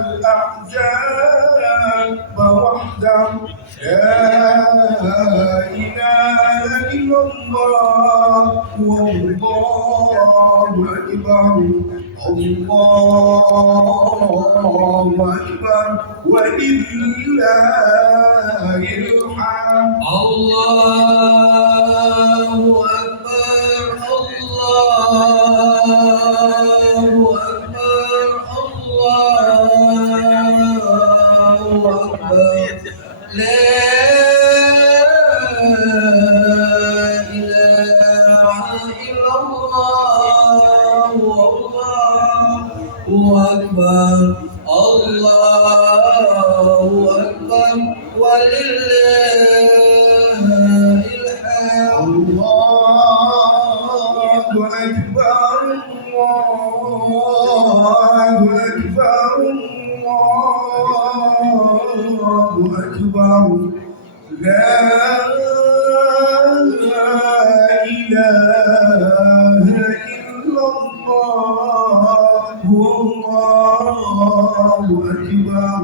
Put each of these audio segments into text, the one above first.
الأحزاب وحده لا إله إلا الله والله أكبر الله أكبر ولله الحمد الله أكبر الله أكبر الله أكبر لا إله إلا الله والله أكبر الله أكبر ولله الحمد الله أكبر الله أكبر الله أكبر لا إله إلا الله والله أكبر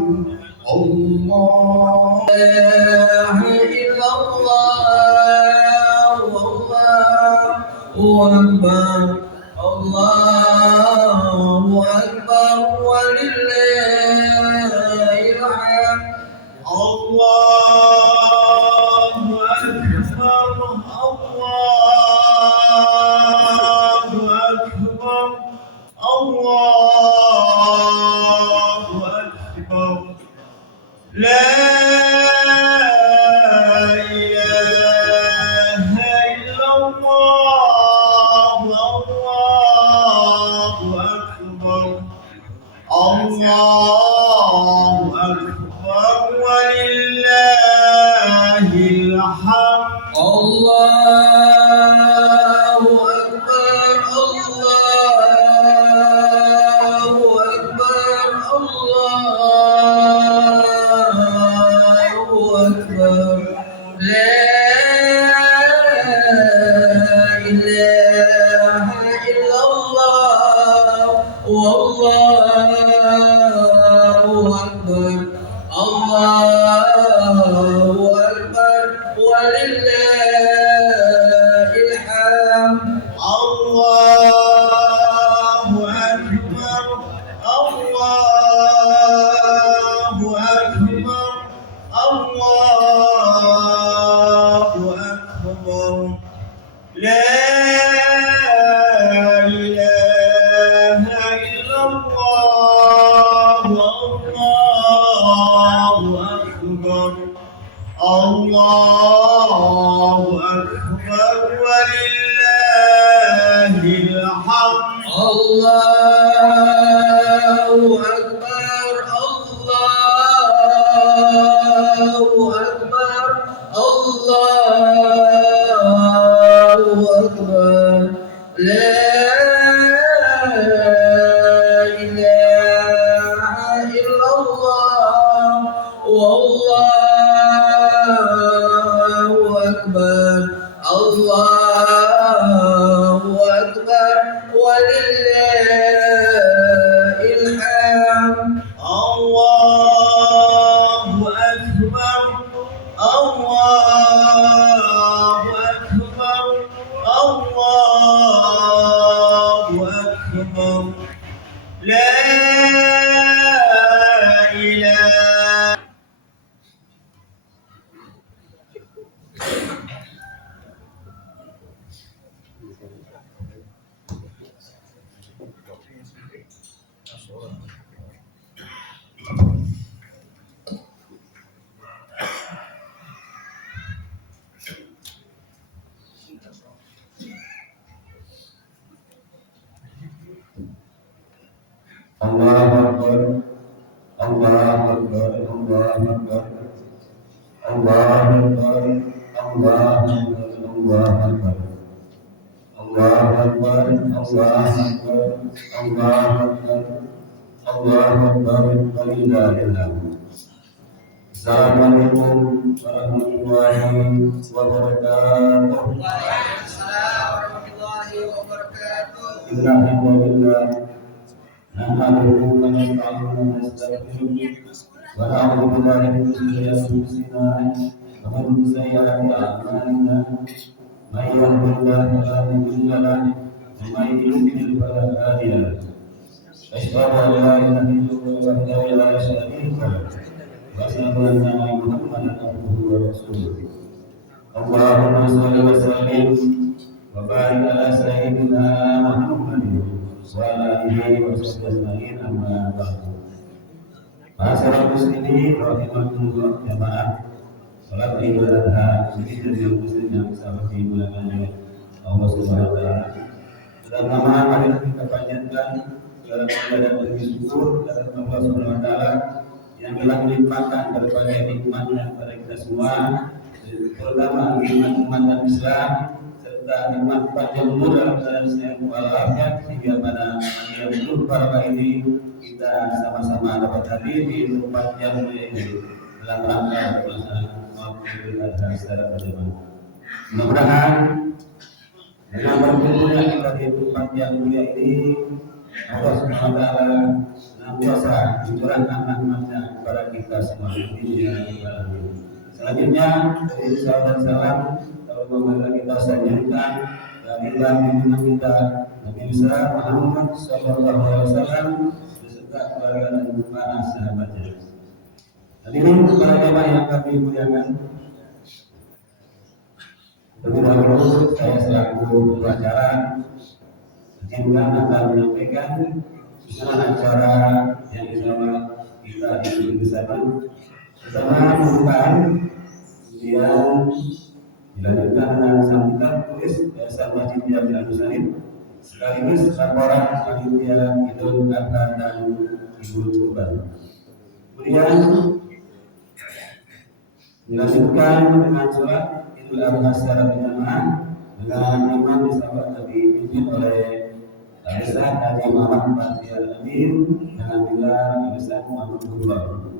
الله لا إله إلا الله والله أكبر الله أكبر ولله الحمد الله أكبر الله أكبر الله أكبر لا إله إلا الله والله أكبر الله أكبر ولله الحمد الله أكبر الله أكبر الله أكبر لا إله إلا الله والله أكبر الله أكبر ولله الحمد الله أكبر الله أكبر الله أكبر لا إله إلا الله والله أكبر الله أكبر ولله الحمد الله أكبر الله أكبر الله أكبر لا إله إلا الله والله أكبر الله أكبر ولله الحمد الله أكبر الله أكبر الله أكبر لا إله الله أكبر الله أكبر الله أكبر الله أكبر الله أكبر الله أكبر الله أكبر الله أكبر الله أكبر الله أكبر ولله الحمد. Assalamualaikum warahmatullahi wabarakatuh. Waalaikumsalam warahmatullahi wabarakatuh. Innalillah نحمده ونستعينه ونستغفره ونعوذ بالله من شرور أنفسنا ومن سيئات أعمالنا من يهده الله فلا مضل له ومن يضلل فلا هادي له أشهد أن لا إله إلا الله وحده لا شريك له وأشهد أن محمدا عبده ورسوله اللهم صل وسلم وبارك على سيدنا محمد وعلى آله وصحبه أجمعين أما بعد. Masyarakat muslimin rahimakumullah jamaah salat Idul Adha ini dari muslim yang sangat dimuliakan oleh Allah Subhanahu wa taala. Dan nama hari ini kita panjatkan segala puja dan puji syukur kepada Allah Subhanahu wa taala yang telah melimpahkan berbagai nikmatnya kepada kita semua, terutama nikmat umat Islam serta nikmat panjang umur dalam keadaan sehat walafiat sehingga pada yang berbarokah ini kita sama-sama dapat hadir di tempat yang mulia ini dalam rangka pelaksanaan waktu Idul Adha secara berjamaah. Mudah-mudahan dengan berkumpulnya kita di tempat yang mulia ini Allah Subhanahu wa taala senantiasa mencurahkan rahmat-Nya kepada kita semua di dunia dan akhirat. Selanjutnya dari salam salam semoga kita sampaikan dari junjungan kita Nabi besar Muhammad sallallahu alaihi wasallam beserta keluarga dan para sahabatnya. Hadirin para jamaah yang kami muliakan, terlebih dahulu saya selaku pembicara izinkan akan menyampaikan susunan acara yang insyaAllah kita ikuti bersama pembukaan, kemudian dilanjutkan dengan sambutan tulis Yayasan Masjid Jami Al-Muslim sekaligus laporan panitia Idul Adha dan Idul Kurban. Kemudian dilanjutkan dengan sholat Idul Adha secara berjamaah dengan imam disambut dipimpin oleh Ustaz Haji Muhammad Fatih Al-Amin dengan bila Ustaz Muhammad Gubbar.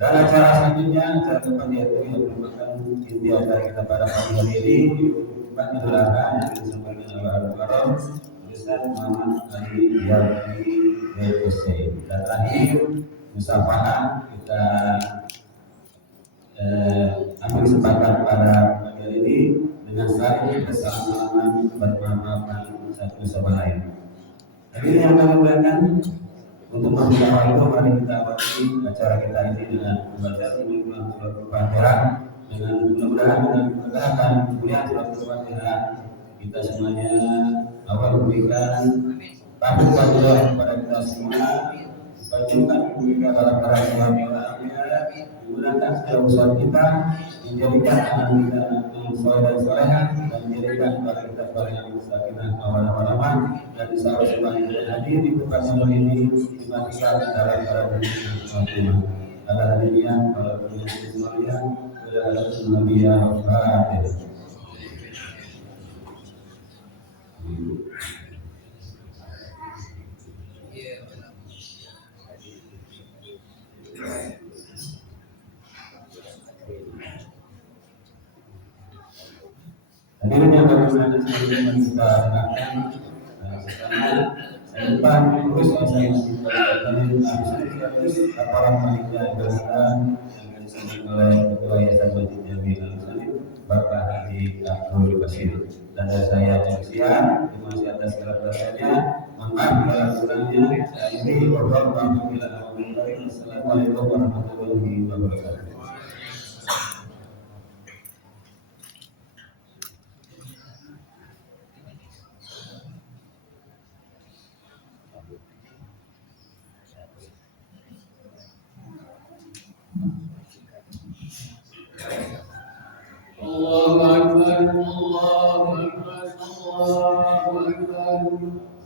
Dan acara selanjutnya acara panitia yang merupakan inti acara kita pada pagi hari ini Pak Idul Adha yang disampaikan oleh Al-Qaram Ustaz Muhammad Ali Yardi BPC. Dan terakhir musafaah kita ambil kesempatan pada pagi hari ini dengan saling bersalaman bermaafan satu sama lain. Jadi yang kami muliakan untuk membuka itu mari kita awali acara kita ini dengan membaca surat Al-Fatihah dengan mudah-mudahan dengan keberkahan kemuliaan surat Al-Fatihah kita semuanya awal memberikan tahun kepada kita semua bagaimana kita dalam para suami menggunakan segala usaha kita menjadikan anak kita yang soleh dan soleha dan menjadikan kepada kita soleh yang sakinah awal-awal dan insya Allah semuanya hadir di tempat yang ini dimatikan dalam para dunia ala dunia para dunia semuanya ala dunia Fatihah. Hadirin yang kami muliakan sebelum kita dengarkan saya lupa terus saya terus laporan panitia bersamaan yang disampaikan oleh Ketua Yayasan Masjid Jami Al-Muslim Bapak Haji Abdul Basir dan saya persiapan terima kasih atas segala perhatiannya. Mohon maaf kalau kurangnya. Saya ini Assalamualaikum warahmatullahi wabarakatuh. Allahu Akbar, Allahu Akbar, Allahu Akbar,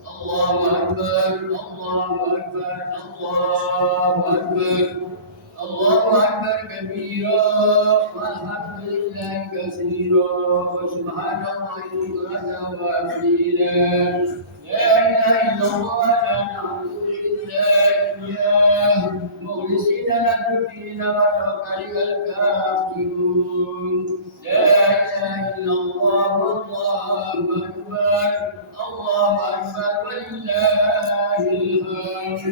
Allahu Akbar, Allahu Akbar, Allahu Akbar, Allahu Akbar kabira, walhamdulillah katsira, wa subhanallahi bukratan wa asila. La ilaha illallah la na'budu illa iyyah, mukhlisina lahu ad-din wa karihal kafirun. La ilaha illallah wallahu akbar, Allahu akbar walillahil hamd.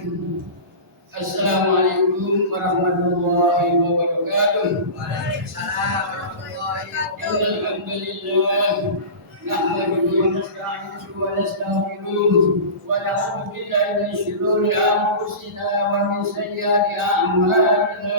Assalamualaikum warahmatullahi wabarakatuh. Waalaikumsalam warahmatullahi wabarakatuh. Alhamdulillah. Nahmaduhu wa nasta'inuhu wa nastaghfiruh wa na'udzu billahi min shururi anfusina wa min sayyiati a'malina.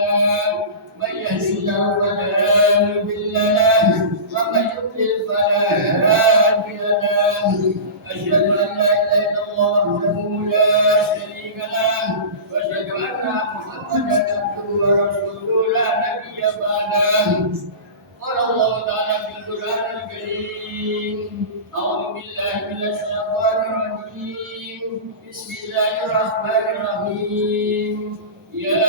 May yahdihillahu fala mudilla lahu wa may yudlil fala hadiya lahu. Asyhadu an la ilaha illallah wahdahu la syarika lahu wa asyhadu anna Muhammadan abduhu wa rasuluhu la nabiyya ba'dahu. قال الله تعالى في القرآن الكريم أعوذ بالله من الشيطان الرجيم بسم الله الرحمن الرحيم يا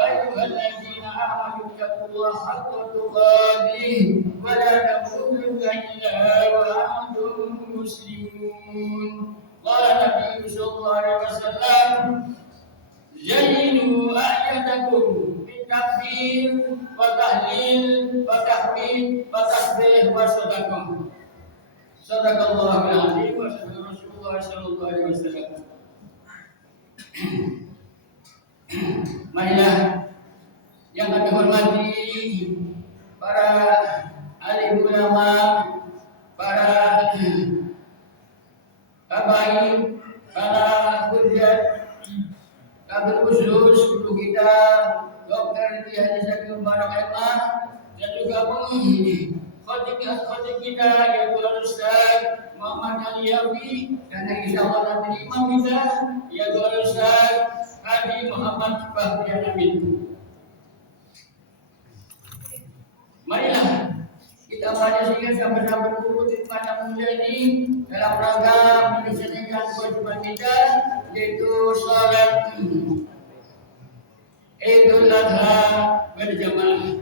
أيها الذين آمنوا اتقوا الله حق تقاته ولا تموتن إلا وأنتم مسلمون قال النبي صلى الله عليه وسلم زينوا أعينكم بالتكبير وتهليل وتحميد وتسبيح وصدقة. صدق الله العظيم وصدق رسول الله صلى الله عليه وسلم. Marilah yang kami hormati para alim ulama, para habaib, para hujjat, kabar khusus guru kita Dr. Tihadi Syakir Mubarak MA dan juga khotib kita yaitu Al-Ustaz Muhammad Ali Yafi dan insyaallah nanti imam kita yaitu Al-Ustaz Haji Muhammad Bahrian Amin. Marilah kita pada sehingga sama-sama berkumpul di pada mulia ini dalam rangka melaksanakan kewajiban kita yaitu salat Idul Adha berjamaah.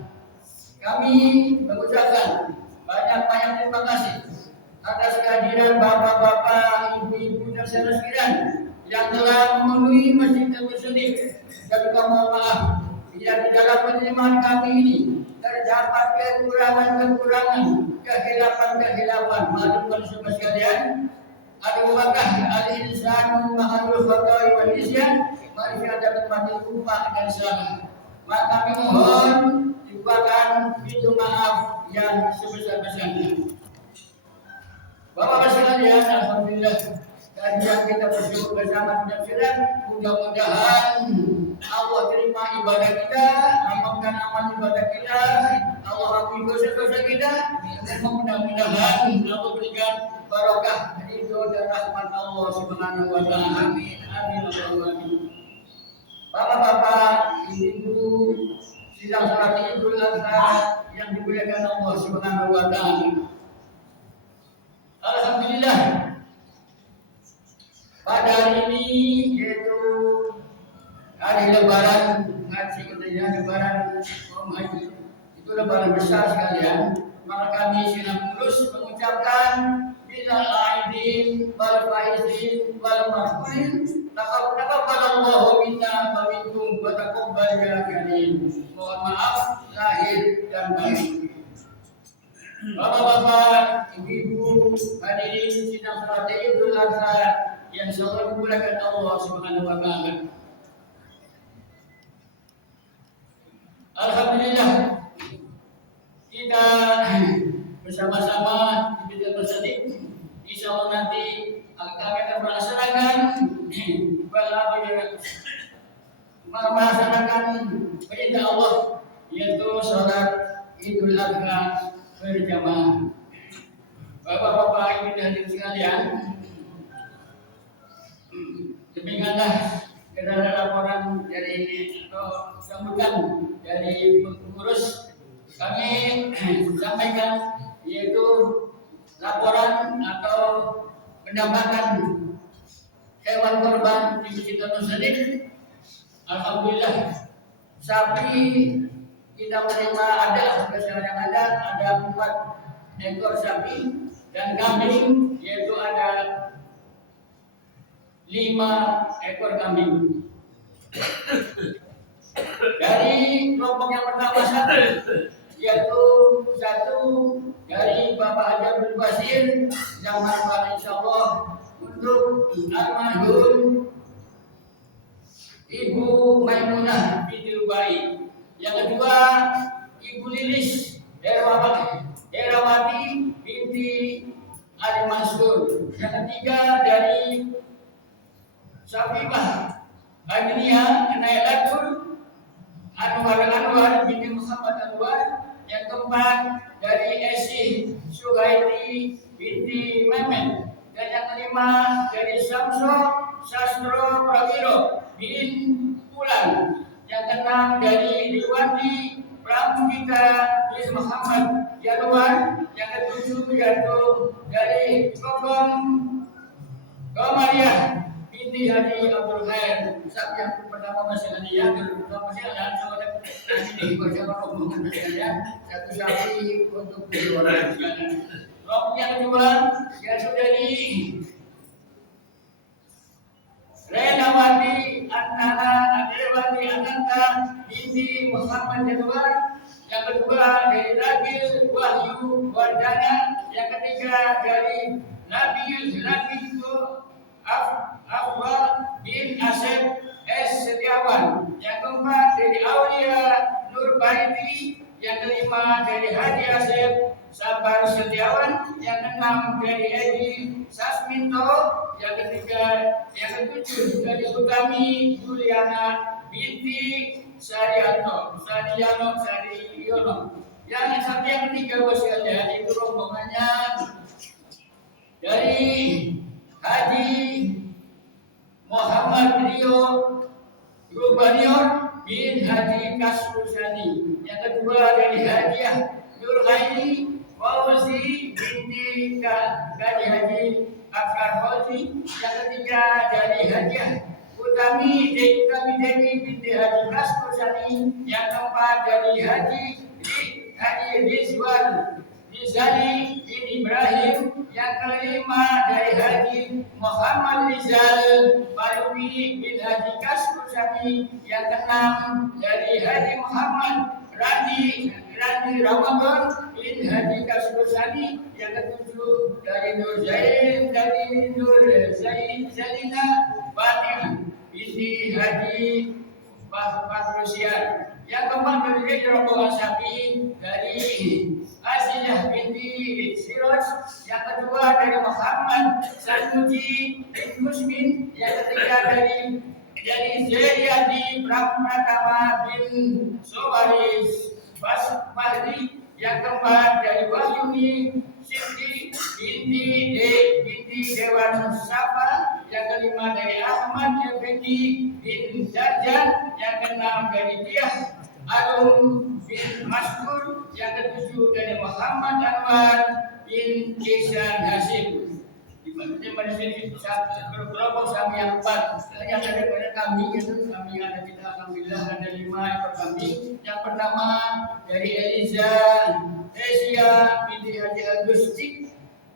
Kami mengucapkan banyak-banyak terima kasih atas kehadiran bapak-bapak, ibu-ibu dan saudara sekalian yang telah memenuhi Masjid Al-Muslim. Dan juga mohon maaf bila di dalam penerimaan kami ini terdapat kekurangan-kekurangan, kehilapan-kehilapan. Maklum saudara sekalian, adapakah al-insanu ma'al khata'i wal isyan, manusia ada berbagai lupa dan salah. Maka kami mohon dibuatkan pintu maaf yang sebesar-besarnya. Bapak-bapak sekalian, alhamdulillah kajian kita bersyukur bersama mudah-mudahan Allah terima ibadah kita, amalkan amal ibadah kita, Allah ampuni dosa-dosa kita, dan mudah-mudahan Allah berikan barokah ridho dan rahmat Allah Subhanahu wa taala. Amin. Amin. Amin. Bapak-bapak, ibu-ibu, sidang salat Idul Adha yang dimuliakan Allah Subhanahu wa taala. Alhamdulillah. Pada hari ini yaitu hari lebaran haji, lebaran haji. Itu lebaran besar sekalian. Maka kami silam terus mengucapkan minal aidin wal faizin wal mahfuzin. Taqabbalallahu minna wa minkum wa taqabbal ya karim. Mohon maaf lahir dan batin. Bapak-bapak, ibu-ibu, hadirin sidang salat Idul Adha yang selalu dimuliakan Allah Subhanahu wa taala. Alhamdulillah kita bersama-sama di Masjid Al-Sadiq insyaallah nanti kami akan melaksanakan perintah Allah yaitu salat Idul Adha berjamaah. Bapak-bapak ibu dan hadirin sekalian, demikianlah kedua laporan dari atau sambutan dari pengurus kami sampaikan yaitu laporan atau pendapatan hewan kurban di Masjid Al-Sadiq. Alhamdulillah sapi kita menerima ada yang ada 4 ekor sapi dan kambing yaitu ada 5 ekor kambing. Dari kelompok yang pertama yaitu 1 dari Bapak Haji Abdul Basir yang manfaat insyaallah untuk almarhum Ibu Maimunah binti Rubai. Yang kedua Ibu Lilis Herawati binti Ali Mansur. Yang ketiga dari Syafifah Agnia Nailatul Anwar binti Muhammad Anwar. Yang keempat dari Esi Suhaiti binti Memen. Dan yang kelima dari Samso Sastro Prawiro bin Pulang. Yang keenam dari Riwati Pramudita bin Muhammad Januar. Yang ketujuh yaitu dari Komariah binti Haji Abdul Khair. Saat yang pertama masih Hadiah, kedua masih ada nanti bersama rombongan saya satu sapi untuk dua orang. Rombongan yang kedua yaitu dari Renawati Adewati Ananta binti Muhammad Januar. Yang kedua dari Rabil Wahyu Wardana. Yang ketiga dari Nabil Afwa bin Asep S. Setiawan. Yang keempat dari Aulia Nur Baiti. Yang kelima dari Haji Asep Sabar Setiawan. Yang keenam dari Edi Sasminto. Yang ketujuh dari Utami Juliana binti Saryono. Yang satu yang ketiga wasiliah itu rombongannya dari Haji Muhammad Rio Rubanior bin Haji Kasrusani. Yang kedua dari Hajiah Nur Haini Fauzi binti Haji Akar Fauzi. Yang ketiga dari Hajiah Utami Dewi binti Haji Kasrusani. Yang keempat dari Haji Rizwan Rizali bin Ibrahim. Yang kelima dari Haji Muhammad Rizal Balwi bin Haji Kasrusani. Yang keenam dari Haji Muhammad Randi Ramadan bin Haji Kasrusani. Yang ketujuh dari Nur Zaina Fatih binti Haji Patrusian. Yang keempat dari rombongan sapi dari Aziah binti Siroj. Yang kedua dari Muhammad Sanuji bin Musmin. Yang ketiga dari Zeriadi Pratama bin Sowaris Fahri. Yang keempat dari Wahyuni Siti binti Dewan Safa. Yang kelima dari Ahmad Effendi bin Darjan. Yang keenam dari Diah Arum bin Maskur. Yang ketujuh dari Muhammad Anwar bin Ihsan Hasim. Di mana sini berkelompok kami yang 4. Yang daripada kami itu kami ada kita alhamdulillah ada 5 ekor kambing. Yang pertama dari Eliza Asia binti Haji Agusti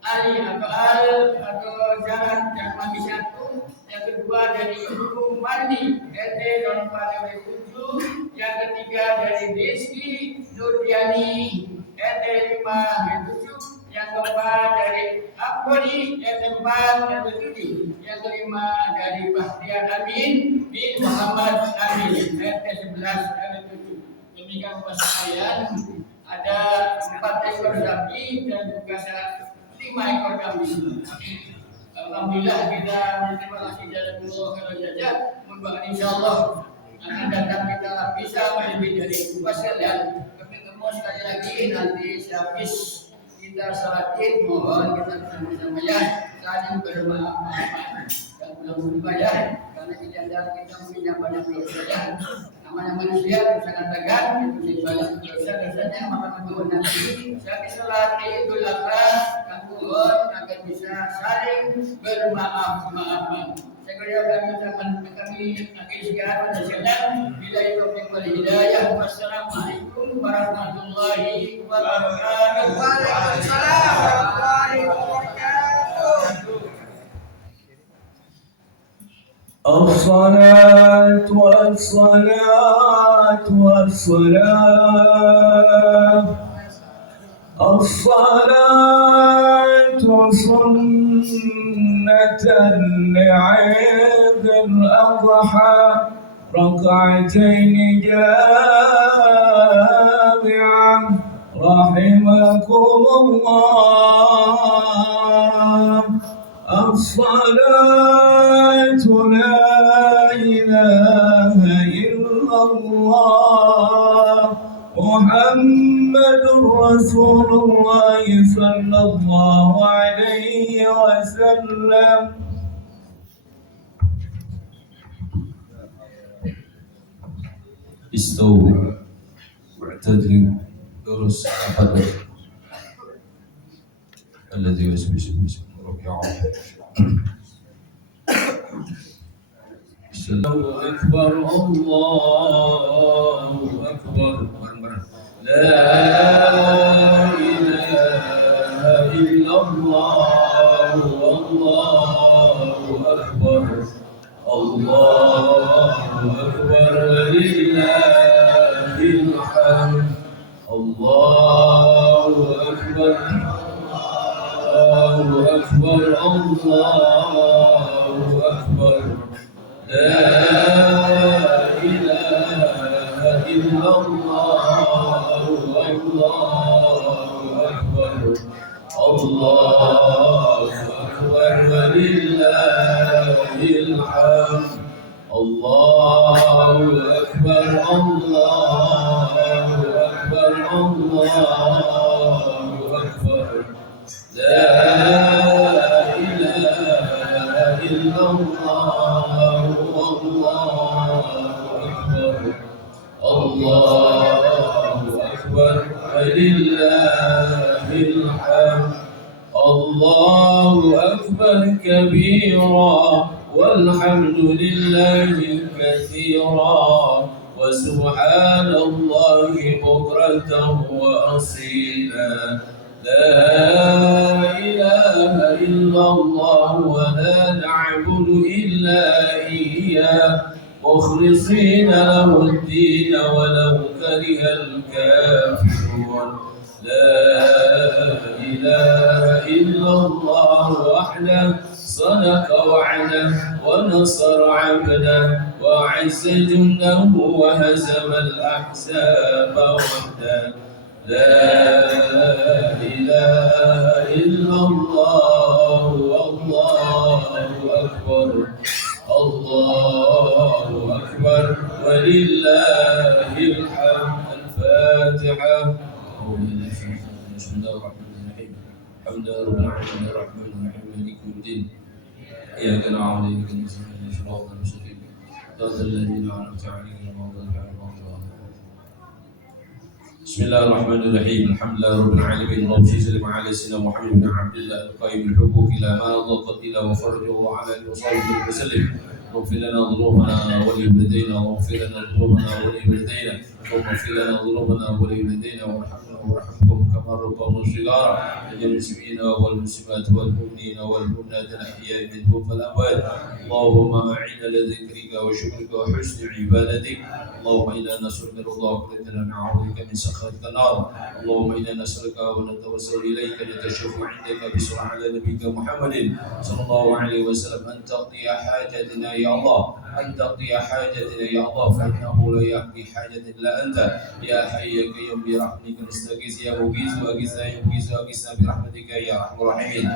Ali atau Jalan Mandi 1. Yang kedua dari Ibu Marni RT 04 7. Yang ketiga dari Rizky Nurdiani RT 5 7. Yang keempat dari Abdoli RT 4 7. Yang kelima dari Bahtiar Amin bin Muhammad Amin RT 11 7. Demikian Bapak sekalian, ada 4 ekor sapi dan juga 5 ekor kambing. Alhamdulillah kita berterima kasih kepada Allah kalau saja membuat insyaallah akan datang kita bisa lebih dari pasal ya. Ketemu sekali lagi nanti sehabis kita salat Id, mohon kita bersama-sama ya saling bermaaf-maafan dan belum berbayar karena kita punya banyak dosa. Namanya manusia sangat tegar, itu banyak dosa-dosanya, maka kedua nanti sehabis salat Idul Adha mohon agar bisa saling bermaaf-maafan. Sekalian kami akhir sekarang wassalamu bila taufiq wal hidayah. Wassalamualaikum warahmatullahi wabarakatuh. Waalaikumsalam warahmatullahi wabarakatuh. الصلاة والصلاة والسلام الصلاة سنة لعيد الأضحى ركعتين جامعا رحمكم الله. الصلاة لا إله إلا الله محمد رسول الله صلى الله عليه وسلم. استووا واعتدلوا درس القدر الذي يوسوس في صدور ربي. الله أكبر الله أكبر لا إله إلا الله والله أكبر الله أكبر ولله الحمد. الله أكبر الله أكبر الله أكبر لا إله إلا الله والله أكبر الله أكبر ولله الحمد. الله أكبر الله أكبر الله أكبر لا إله إلا الله والله أكبر الله أكبر ولله الحمد. الله أكبر كبيرا والحمد لله كثيرا وسبحان الله بكرة وأصيلا. لا إله إلا الله ولا نعبد إلا إياه مخلصين له الدين ولو كره الكافرون. لا إله إلا الله وحده صدق وعده ونصر عبده وأعز جنده وهزم الأحزاب وحده. لا إله إلا الله والله أكبر الله أكبر ولله الحمد. الفاتحة. بسم الله الرحمن الرحيم. الحمد لله رب العالمين الرحمن الرحيم مالك يوم الدين. إياك نعبد وإياك نستعين اهدنا الصراط المستقيم صراط الذين أنعمت عليهم غير المغضوب عليهم ولا الضالين. بسم الله الرحمن الرحيم. الحمد لله رب العالمين. اللهم صل على سيدنا محمد بن عبد الله القائم الحقوق إلى ما ضاقت إلى وفرجه على آله وصحبه وسلم. واغفر لنا ذنوبنا ولوالدينا واغفر لنا ذنوبنا ولوالدينا واغفر لنا ذنوبنا ولوالدينا وارحمهم كما ربونا صغارا. للمسلمين والمسلمات والمؤمنين والمؤمنات الأحياء منهم والأموات. اللهم أعنا لذكرك وشكرك وحسن عبادتك. اللهم إنا نسألك رضاك ونعوذ بك من سخطك النار. اللهم إنا نسألك ونتوسل إليك نتشفع عندك بسرعة على نبيك محمد صلى الله عليه وسلم أن تقضي حاجتنا يا الله أن تقضي حاجتنا يا الله فإنه لا يقضي حاجة إلا أنت. يا حي يا قيوم برحمتك نستغيث يا مغيث وأغثنا يا مغيث وأغثنا برحمتك يا أرحم الراحمين.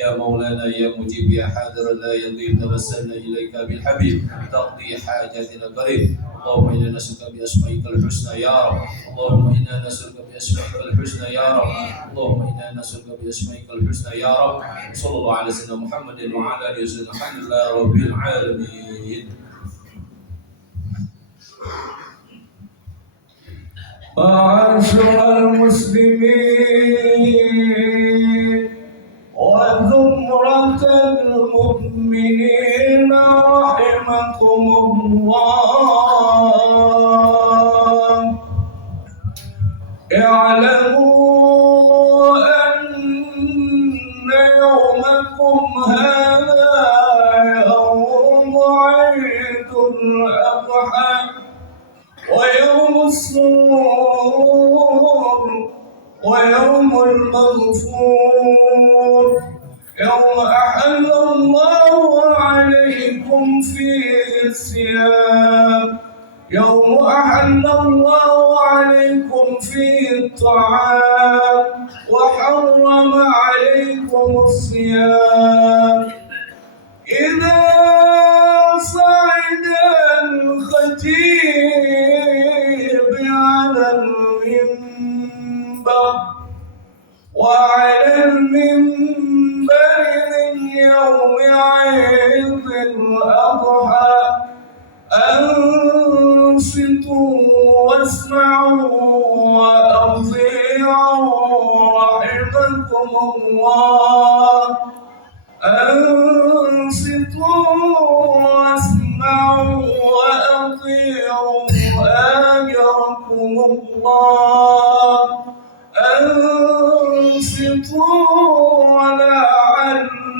يا مولانا يا مجيب يا حاضر لا يغيب توسلنا إليك بالحبيب تقضي حاجتنا قريب. اللهم إنا نسألك بأسمائك الحسنى يا رب. اللهم إنا نسألك بأسمائك الحسنى يا رب. اللهم إنا نسألك بأسمائك الحسنى يا رب. صلى الله على سيدنا محمد وعلى آله وسلم. الحمد لله رب العالمين. معاشر المسلمين وزمرة المؤمنين رحمكم الله. اعلموا أن يومكم هذا يوم عيد الأضحى ويوم السرور ويوم المغفور. يوم أحل الله عليكم فيه الصيام يوم أحل الله عليكم فيه الطعام وحرم عليكم الصيام إذا صعد الخطيب على المنبر وعلى المنبر من يوم عيد الأضحى أنصتوا واسمعوا وأطيعوا رحمكم الله أنصتوا واسمعوا وأطيعوا أجركم الله أنصتوا لعلكم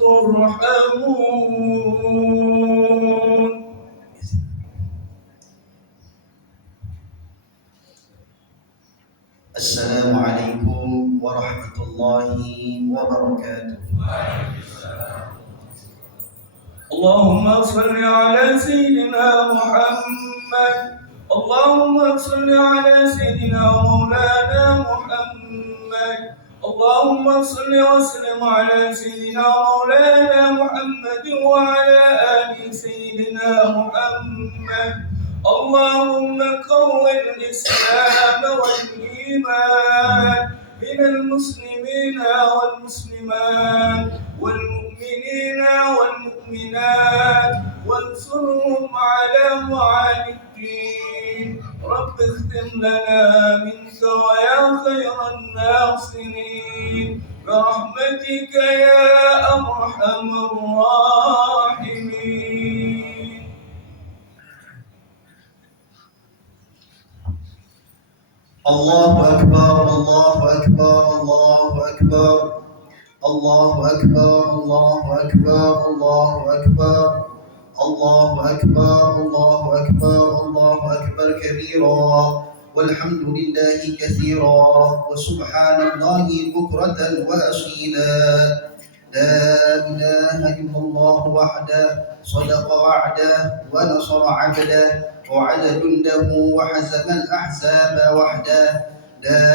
ترحمون. السلام عليكم ورحمة الله وبركاته. اللهم صل على سيدنا محمد اللهم صل على سيدنا مولانا محمد اللهم صل وسلم على سيدنا مولانا محمد وعلى آل سيدنا محمد اللهم قوّ الإسلام والإيمان من المسلمين والمسلمات والمؤمنين والمؤمنات وانصرهم على معاني الدين. رب اختم لنا منك ويا خير الناصرين برحمتك يا أرحم الراحمين. الله أكبر الله أكبر الله أكبر الله أكبر الله أكبر الله أكبر الله أكبر الله أكبر الله أكبر كبيرا والحمد لله كثيرا وسبحان الله بكرة وأصيلا. لا إله إلا الله وحده صدق وعده ونصر عبده وعد جنده وحزم الأحزاب وحده. لا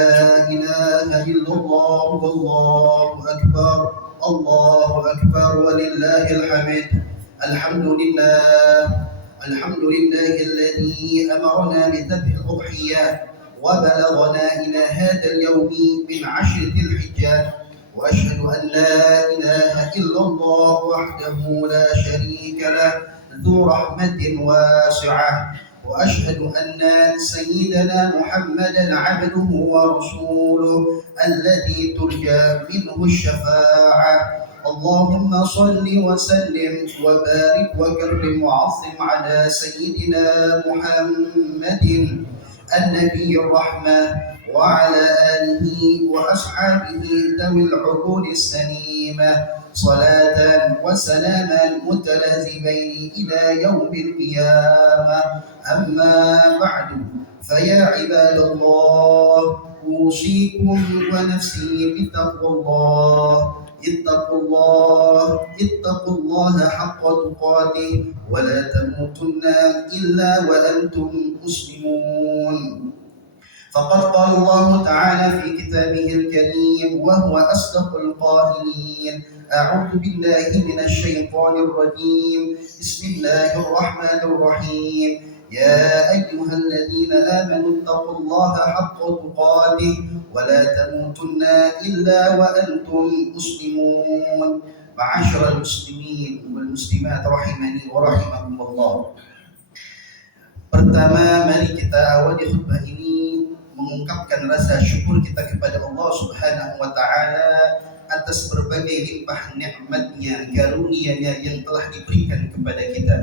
إله إلا الله والله أكبر الله أكبر ولله الحمد. الحمد لله الذي أمرنا بذبح الأضحية وبلغنا إلى هذا اليوم من 10 ذي الحجة. وأشهد أن لا إله إلا الله وحده لا شريك له ذو رحمة واسعة. وأشهد أن سيدنا محمدا عبده ورسوله الذي ترجى منه الشفاعة. اللهم صل وسلم وبارك وكرم وعظم على سيدنا محمد النبي الرحمة وعلى آله وأصحابه ذوي العقول السليمة صلاة وسلاما متلازمين إلى يوم القيامة. أما بعد فيا عباد الله أوصيكم ونفسي بتقوى الله. اتقوا الله حق تقاته ولا تموتن إلا وأنتم مسلمون. فقد قال الله تعالى في كتابه الكريم وهو أصدق القائلين: أعوذ بالله من الشيطان الرجيم بسم الله الرحمن الرحيم يا أيها الذين آمنوا اتقوا الله حق تقاته ولا تموتن إلا وأنتم مسلمون. معاشر المسلمين والmuslimat rahimani wa rahimakumullah. Pertama, mari kita awali khutbah ini mengungkapkan rasa syukur kita kepada Allah Subhanahu wa taala atas berbagai limpah nikmat-Nya, karunia-Nya yang telah diberikan kepada kita,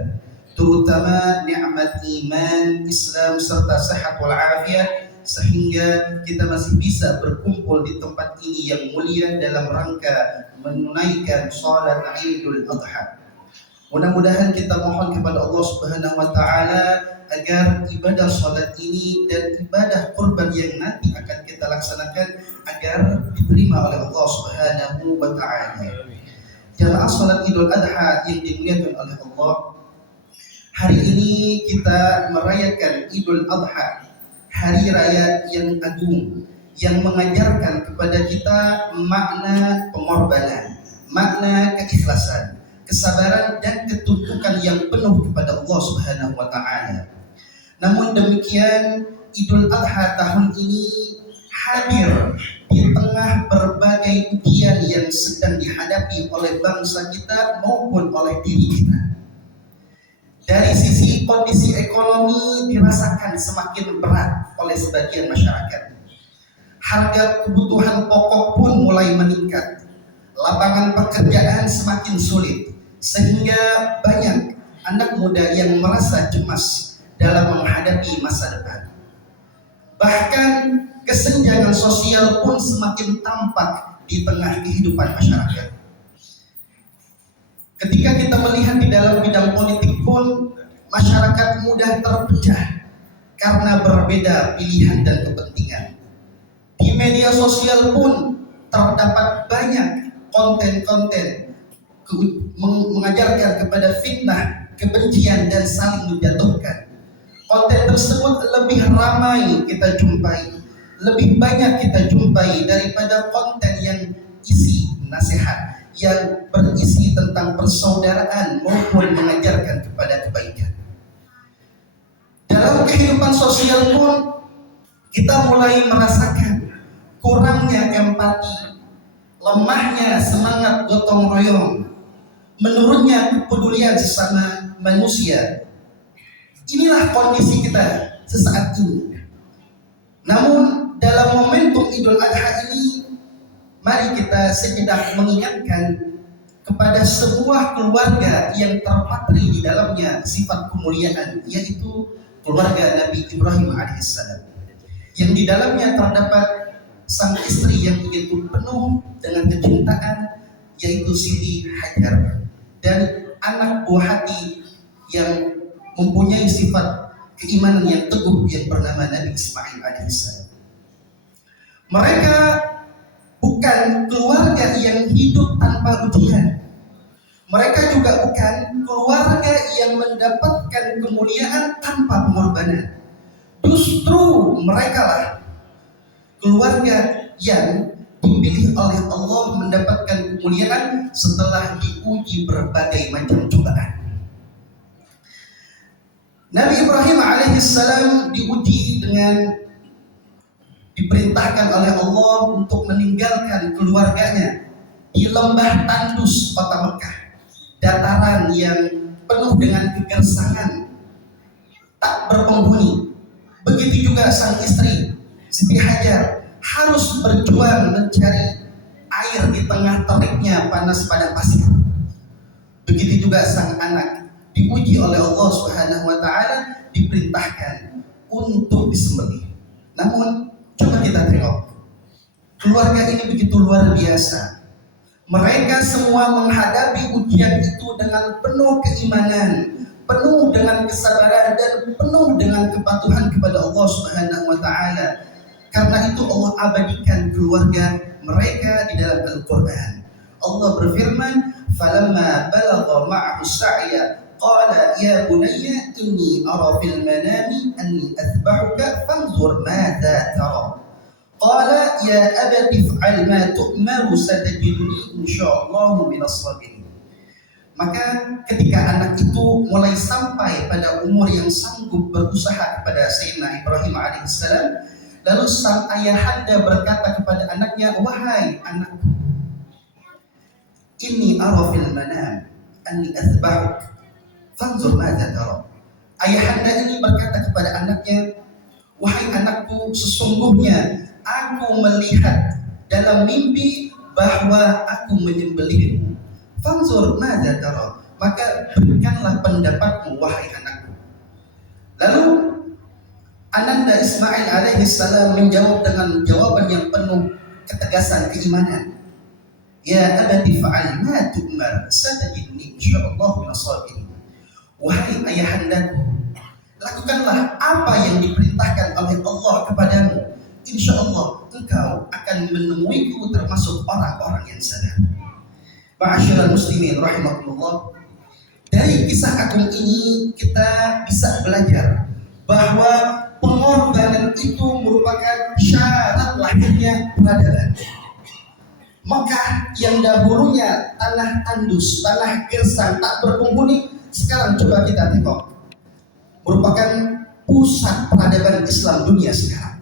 terutama nikmat iman, Islam serta sehat wal afiat, sehingga kita masih bisa berkumpul di tempat ini yang mulia dalam rangka menunaikan salat Idul Adha. Mudah-mudahan kita mohon kepada Allah Subhanahu wa taala agar ibadah salat ini dan ibadah kurban yang nanti akan kita laksanakan agar diterima oleh Allah Subhanahu wa taala. Jamaah salat Idul Adha yang dimuliakan oleh Allah, Hari ini kita merayakan Idul Adha, hari raya yang agung, yang mengajarkan kepada kita makna pengorbanan, makna keikhlasan, kesabaran dan ketundukan yang penuh kepada Allah Subhanahu wa taala. Namun demikian, Idul Adha tahun ini hadir di tengah berbagai ujian yang sedang dihadapi oleh bangsa kita maupun oleh diri kita. Dari sisi kondisi ekonomi dirasakan semakin berat oleh sebagian masyarakat. Harga kebutuhan pokok pun mulai meningkat. Lapangan pekerjaan semakin sulit, sehingga banyak anak muda yang merasa cemas dalam menghadapi masa depan. Bahkan kesenjangan sosial pun semakin tampak di tengah kehidupan masyarakat. Ketika kita melihat di dalam bidang politik pun, masyarakat mudah terpecah karena berbeda pilihan dan kepentingan. Di media sosial pun terdapat banyak konten-konten mengajarkan kepada fitnah, kebencian dan saling menjatuhkan. Konten tersebut lebih ramai kita jumpai, lebih banyak kita jumpai daripada konten yang isi nasihat, yang berisi tentang persaudaraan maupun mengajarkan kepada kebaikan. Dalam kehidupan sosial pun kita mulai merasakan kurangnya empati, lemahnya semangat gotong royong, menurunnya kepedulian sesama manusia. Inilah kondisi kita sesaat ini. Namun dalam momentum Idul Adha ini, mari kita sejenak mengingatkan kepada sebuah keluarga yang terpatri di dalamnya sifat kemuliaan, yaitu keluarga Nabi Ibrahim alaihissalam, yang di dalamnya terdapat sang istri yang begitu penuh dengan kecintaan, yaitu Siti Hajar, dan anak buah hati yang mempunyai sifat keimanan yang teguh yang bernama Nabi Ismail alaihissalam. Mereka bukan keluarga yang hidup tanpa ujian. Mereka juga bukan keluarga yang mendapatkan kemuliaan tanpa pengorbanan. Justru mereka lah keluarga yang dipilih oleh Allah mendapatkan kemuliaan setelah diuji berbagai macam cobaan. Nabi Ibrahim alaihissalam diuji dengan diperintahkan oleh Allah untuk meninggalkan keluarganya di lembah tandus kota Mekah, dataran yang penuh dengan kegersangan, tak berpenghuni. Begitu juga sang istri Siti Hajar harus berjuang mencari air di tengah teriknya panas padang pasir. Begitu juga sang anak diuji oleh Allah Subhanahu wa taala, diperintahkan untuk disembelih. Namun coba kita tengok, keluarga ini begitu luar biasa. Mereka semua menghadapi ujian itu dengan penuh keimanan, penuh dengan kesabaran dan penuh dengan kepatuhan kepada Allah Subhanahu wa taala. Karena itu Allah abadikan keluarga mereka di dalam Al-Qur'an. Allah berfirman, "Falamma balagha ma'ahu as-sa'ya qala ya bunayya inni ara fil manami anni athbahuka fanzur madza tara." Qala ya abati if'al ma tu'maru satajiduni insyaallahu minas sabirin. Maka ketika anak itu mulai sampai pada umur yang sanggup berusaha kepada Sayyidina Ibrahim alaihissalam, lalu sang ayahanda berkata kepada anaknya, "Wahai anakku, inni ara fil manam anni athbahuk fanzur madza tara." Ayahanda ini berkata kepada anaknya, "Wahai anakku, sesungguhnya aku melihat dalam mimpi bahwa aku menyembelihmu. Fanzur madza tara, maka berikanlah pendapatmu wahai anakku." Lalu Ananda Ismail alaihissalam menjawab dengan jawaban yang penuh ketegasan keimanan. "Ya abati fa'al ma tu'mar satajiduni insyaallahu minas sabirin." Wahai ayahandaku, lakukanlah apa yang diperintahkan oleh Allah kepadamu. Insyaallah engkau akan menemuiku termasuk orang-orang yang sabar. Ma'asyiral muslimin rahimakumullah. Dari kisah agung ini kita bisa belajar bahwa pengorbanan itu merupakan syarat lahirnya peradaban. Mekah yang dahulunya tanah tandus, tanah gersang, tak berpenghuni, sekarang coba kita tengok, merupakan pusat peradaban Islam dunia sekarang.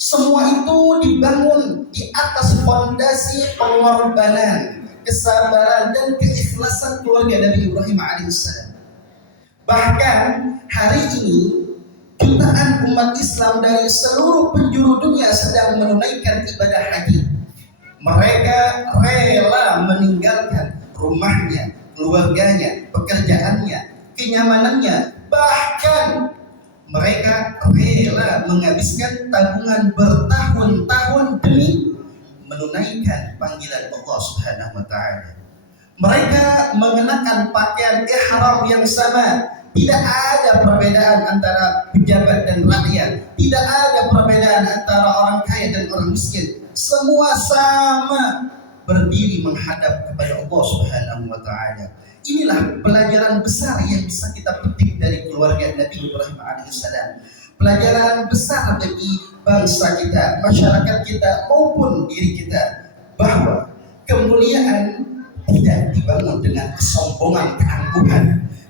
Semua itu dibangun di atas fondasi pengorbanan, kesabaran dan keikhlasan keluarga Nabi Ibrahim alaihissalam. Bahkan hari ini jutaan umat Islam dari seluruh penjuru dunia sedang menunaikan ibadah haji. Mereka rela meninggalkan rumahnya, keluarganya, pekerjaannya, kenyamanannya, bahkan mereka rela menghabiskan tabungan bertahun-tahun demi menunaikan panggilan Allah Subhanahu wa taala. Mereka mengenakan pakaian ihram yang sama. Tidak ada perbedaan antara pejabat dan rakyat. Tidak ada perbedaan antara orang kaya dan orang miskin. Semua sama berdiri menghadap kepada Allah Subhanahu wa taala. Inilah pelajaran besar yang bisa kita petik dari keluarga Nabi Ibrahim alaihissalam. Pelajaran besar bagi bangsa kita, masyarakat kita maupun diri kita, bahwa kemuliaan tidak dibangun dengan kesombongan, keangkuhan,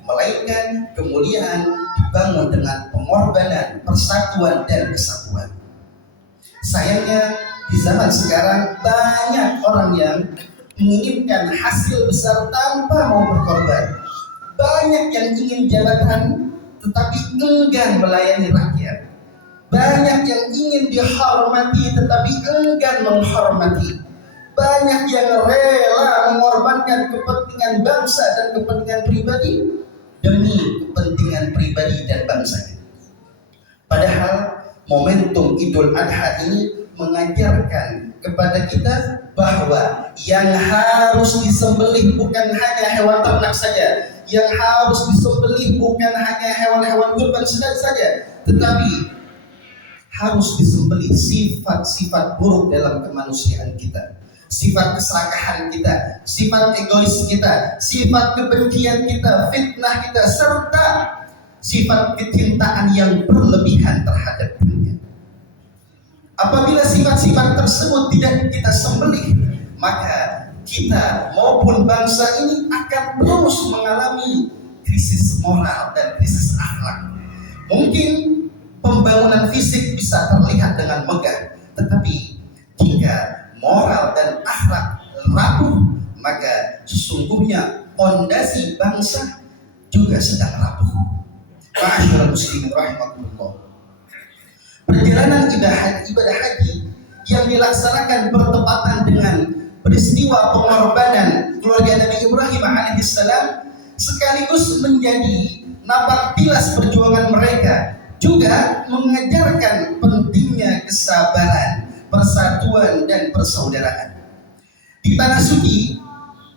melainkan kemuliaan dibangun dengan pengorbanan, persatuan dan kesatuan. Sayangnya di zaman sekarang banyak orang yang menginginkan hasil besar tanpa mau berkorban. Banyak yang ingin jabatan tetapi enggan melayani rakyat. Banyak yang ingin dihormati tetapi enggan menghormati. Banyak yang rela mengorbankan kepentingan bangsa dan kepentingan pribadi demi kepentingan pribadi dan bangsanya. Padahal momentum Idul Adha ini mengajarkan kepada kita bahwa yang harus disembelih bukan hanya hewan ternak saja, yang harus disembelih bukan hanya hewan-hewan kurban saja, tetapi harus disembelih sifat-sifat buruk dalam kemanusiaan kita, sifat keserakahan kita, sifat egois kita, sifat kebencian kita, fitnah kita, serta sifat kecintaan yang berlebihan terhadap dunia. Apabila sifat-sifat tersebut tidak kita sembelih, maka kita maupun bangsa ini akan terus mengalami krisis moral dan krisis akhlak. Mungkin pembangunan fisik bisa terlihat dengan megah, tetapi jika moral dan akhlak rapuh, maka sesungguhnya fondasi bangsa juga sedang rapuh. Ma'asyiral muslimin rahimakumullah. Perjalanan ibadah haji yang dilaksanakan bertepatan dengan peristiwa pengorbanan keluarga Nabi Ibrahim alaihissalam sekaligus menjadi napak tilas perjuangan mereka, juga mengajarkan pentingnya kesabaran, persatuan dan persaudaraan. Di tanah suci,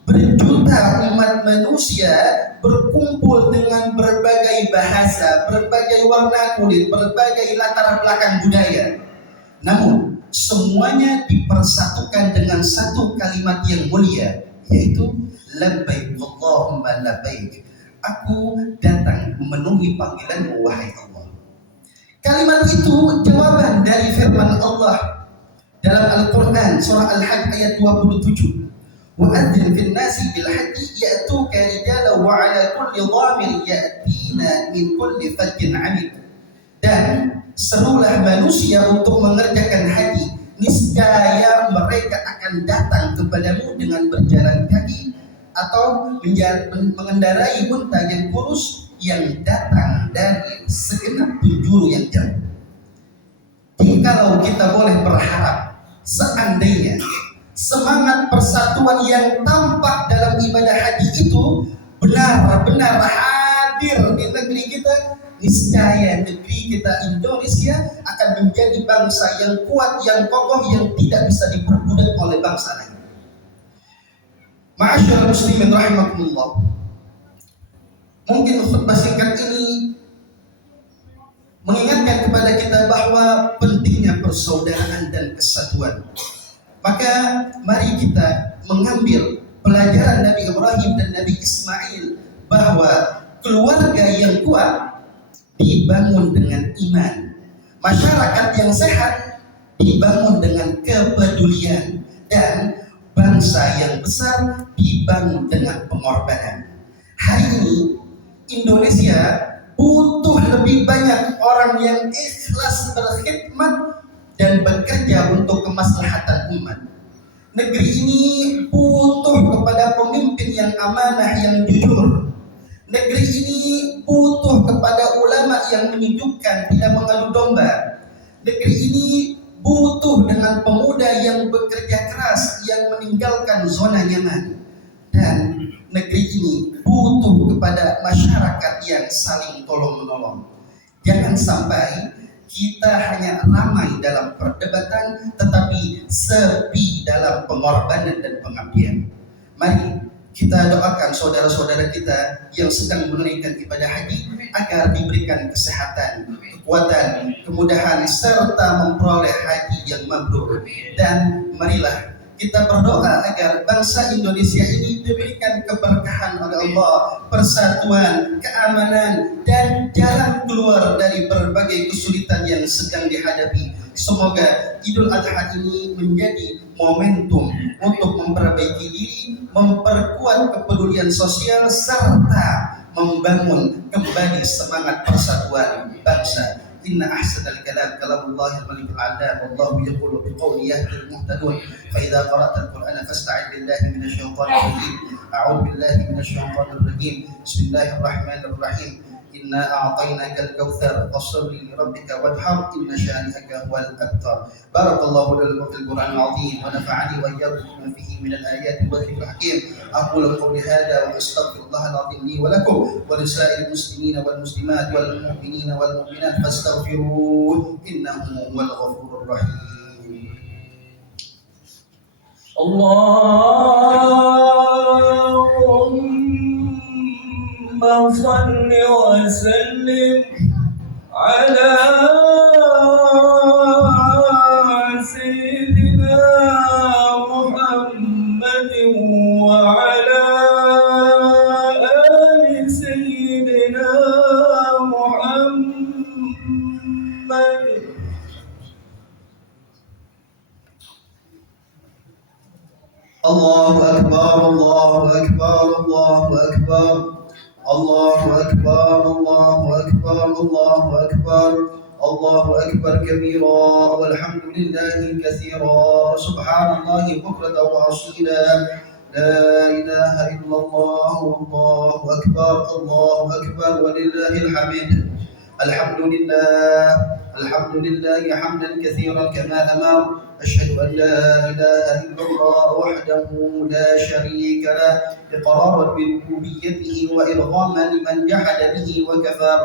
berjuta umat manusia berkumpul dengan berbagai bahasa, berbagai warna kulit, berbagai latar belakang budaya. Namun semuanya dipersatukan dengan satu kalimat yang mulia, yaitu labbaik Allahumma labbaik. Aku datang memenuhi panggilanmu wahai Allah. Kalimat itu jawaban dari firman Allah dalam Al-Quran surah Al-Hajj ayat 27. وَأَذِّنْ فِي النَّاسِ بِالْحَجِّ يَأْتُوكَ رِجَالًا وَعَلَى كُلِّ ضَامِرٍ يَأْتِينَ مِنْ كُلِّ فَجٍّ عَمِيقٍ. Dan serulah manusia untuk mengerjakan haji, niscaya mereka akan datang kepadamu dengan berjalan kaki atau mengendarai unta yang kurus yang datang dari segenap penjuru yang jauh. Jikalau kita boleh berharap, seandainya semangat persatuan yang tampak dalam ibadah haji itu benar-benar hadir di negeri kita, niscaya negeri kita Indonesia akan menjadi bangsa yang kuat, yang kokoh, yang tidak bisa diperbudak oleh bangsa lain. Ma'asyiral muslimin rahimakumullah. Mungkin khutbah singkat ini mengingatkan kepada kita bahwa pentingnya persaudaraan dan kesatuan. Maka mari kita mengambil pelajaran Nabi Ibrahim dan Nabi Ismail bahwa keluarga yang kuat dibangun dengan iman, masyarakat yang sehat dibangun dengan kepedulian, dan bangsa yang besar dibangun dengan pengorbanan. Hari ini Indonesia butuh lebih banyak orang yang ikhlas berkhidmat dan bekerja untuk kemaslahatan umat. Negeri ini butuh kepada pemimpin yang amanah, yang jujur. Negeri ini butuh kepada ulama yang menyejukkan, tidak mengadu domba. Negeri ini butuh dengan pemuda yang bekerja keras, yang meninggalkan zona nyaman. Dan negeri ini butuh kepada masyarakat yang saling tolong-menolong. Jangan sampai kita hanya ramai dalam perdebatan tetapi sepi dalam pengorbanan dan pengabdian. Mari kita doakan saudara-saudara kita yang sedang menunaikan ibadah haji agar diberikan kesehatan, kekuatan, kemudahan serta memperoleh haji yang mabrur. Dan marilah kita berdoa agar bangsa Indonesia ini diberikan keberkahan oleh Allah, persatuan, keamanan, dan jalan keluar dari berbagai kesulitan yang sedang dihadapi. Semoga Idul Adha ini menjadi momentum untuk memperbaiki diri, memperkuat kepedulian sosial, serta membangun kembali semangat persatuan bangsa. Inna ahsanal kalam kalamullah al-malikul alam, wallahu yaqulu biqawli yahdil muhtadun, fa idza qara'ta al-qur'ana fasta'id billahi minasy syaithanir rajim. A'udzu billahi minasy syaithanir rajim. Bismillahirrahmanirrahim. Inna a'tainakal kautsar fasholli li rabbika wanhar inna syani'aka huwal abtar. Barakallahu lakum fil Qur'anil 'azim wa nafa'ani wa iyyakum bima fihi minal ayati wa dzikril hakim. Aqulu qawli hadza wa astaghfirullahal 'azim li wa lakum wa lisa'iril muslimina wal muslimat wal mu'minina wal mu'minat fastaghfiruhu innahu huwal ghafurur rahim. Allahumma salli wa sallim ala sayyidina Muhammadin wa ala ali sayyidina Muhammad. Allahu akbar, Allahu akbar, Allahu akbar. Allahu akbar, Allahu akbar, Allahu akbar. Allahu akbar kabira walhamdulillahi katsira subhanallahi bukratan wa asila. La ilaha illallah wallahu akbar, Allahu akbar walillahil hamd. Alhamdulillah, alhamdulillah hamdan katsiran kama amara. أشهد أن لا إله إلا الله وحده لا شريك له إقرارا بربوبيته وإرغاما لمن جحد به وكفر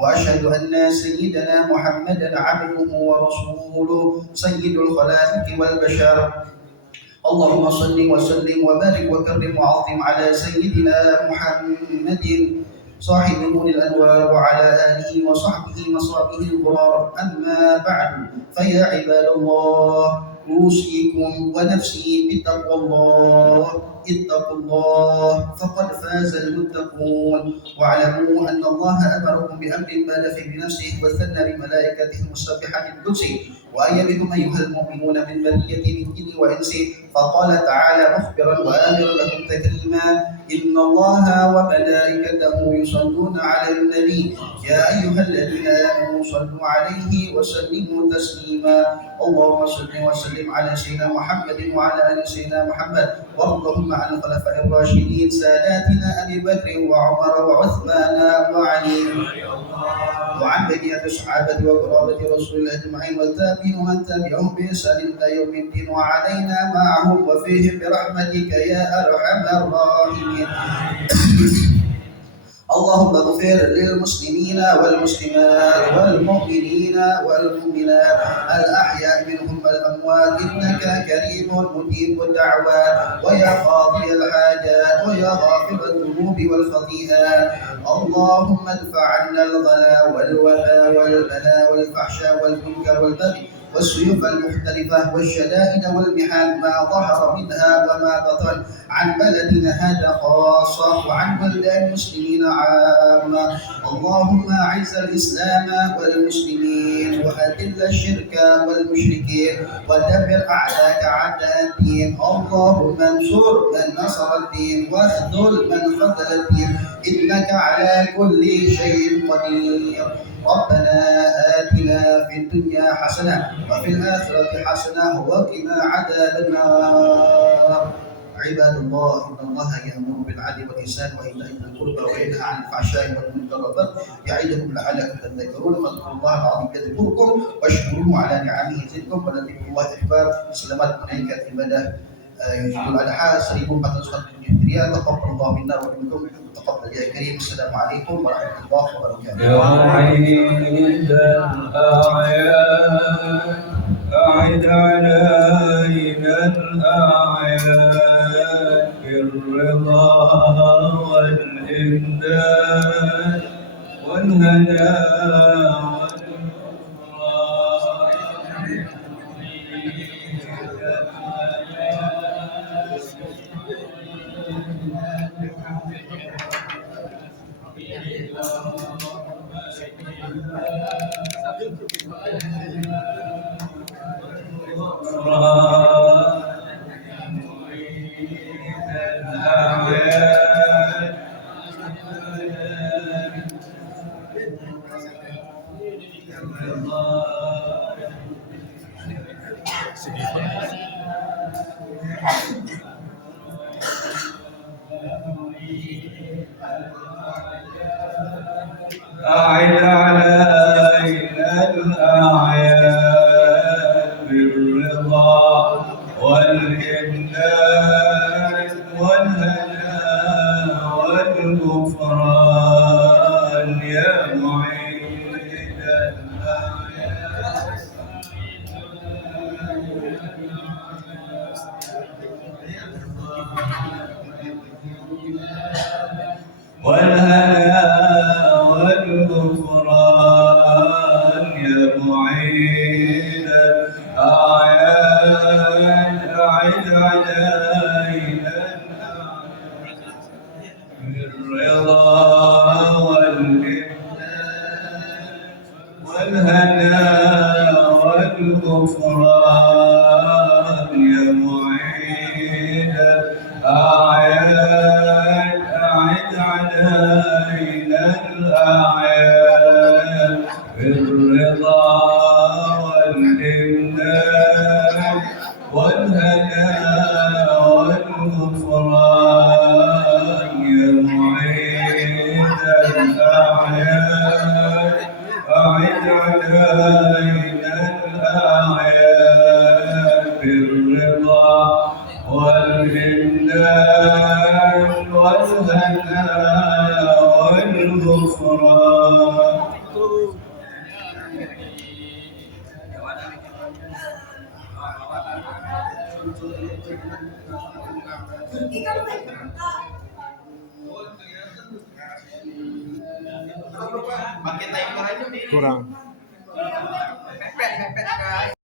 وأشهد أن سيدنا محمدا عبده ورسوله سيد الخلائق والبشر. اللهم صل وسلم وبارك وكرم وعظم على سيدنا محمد صاحب نور الأنوار وعلى آله وصحبه وصحبه الغرار. أما بعد فيا عباد الله أوصيكم ونفسي بتقوى الله. اتقوا الله فقد فاز المتقون واعلموا أن الله أمركم بأمر بال في بنفسه وثنى بملائكته المسبحة القدس وأي بكم أيها المؤمنون من برية الجن وإنس فقال تعالى مخبرا وآمرا لكم تكريما إن الله وملائكته يصلون على النبي يا أيها الذين آمنوا صلوا عليه وسلموا تسليما. اللهم صل وسلم على سيدنا محمد وعلى آل سيدنا محمد وارضهم عن الخلفاء الراشدين ساداتنا أبي بكر وعمر وعثمان وعلي وعن بقية الصحابة وقرابة رسول الله أجمعين والتابعين ومن تبعهم بإحسان إلى يوم الدين وعلينا معهم وفيهم برحمتك يا أرحم الراحمين. اللهم اغفر للمسلمين والمسلمات والمؤمنين والمؤمنات الأحياء منهم والأموات إنك كريم مجيب الدعوات ويا قاضي الحاجات ويا غافر الذنوب والخطيئات. اللهم ادفع عنا الغلا والوباء والبلاء والفحشاء والمنكر والبغي والسيوف المختلفة والشدائد والمحن ما ظهر منها وما بطن عن بلدنا هذا خاصة وعن بلدان المسلمين عامة. اللهم أعز الإسلام والمسلمين وأذل الشرك والمشركين ودمر أعداءك أعداء الدين. اللهم انصر من نصر الدين واخذل من خذل الدين إنك على كل شيء قدير. ربنا آتنا في الدنيا حسنة وفي الآخرة حسنة وقنا عذاب النار. عباد الله إن الله يأمر بالعدل والإحسان وإيتاء ذي القربى وينهى عن الفحشاء والمنكر والبغي يعظكم لعلكم تذكرون. فاذكروا الله العظيم يذكركم واشكروه على نعمه يزدكم ولذكر الله أكبر. Selamat menunaikan ibadah Idul Adha 1447 Hijriah. Taqabbalallahu minna wa minkum. Taqabbal ya karim. Assalamualaikum warahmatullahi wabarakatuh. أعد علينا الأعياد بالرضا والإمداد والهنا أعد علينا الأعياد بالرضا والإمداد والهنا والغفران يا معيد الأعياد والهنا والغفران يا معيد الأعياد. أعد علينا بالرضا والإمداد والهنا والغفران يا معيد الأعياد. أعد علينا الأعياد بالرضا والإمداد والهنا والغفران يا معيد الأعياد. أعد علينا الأعياد بالرضا والإمداد والهنا والغفران. Kurang.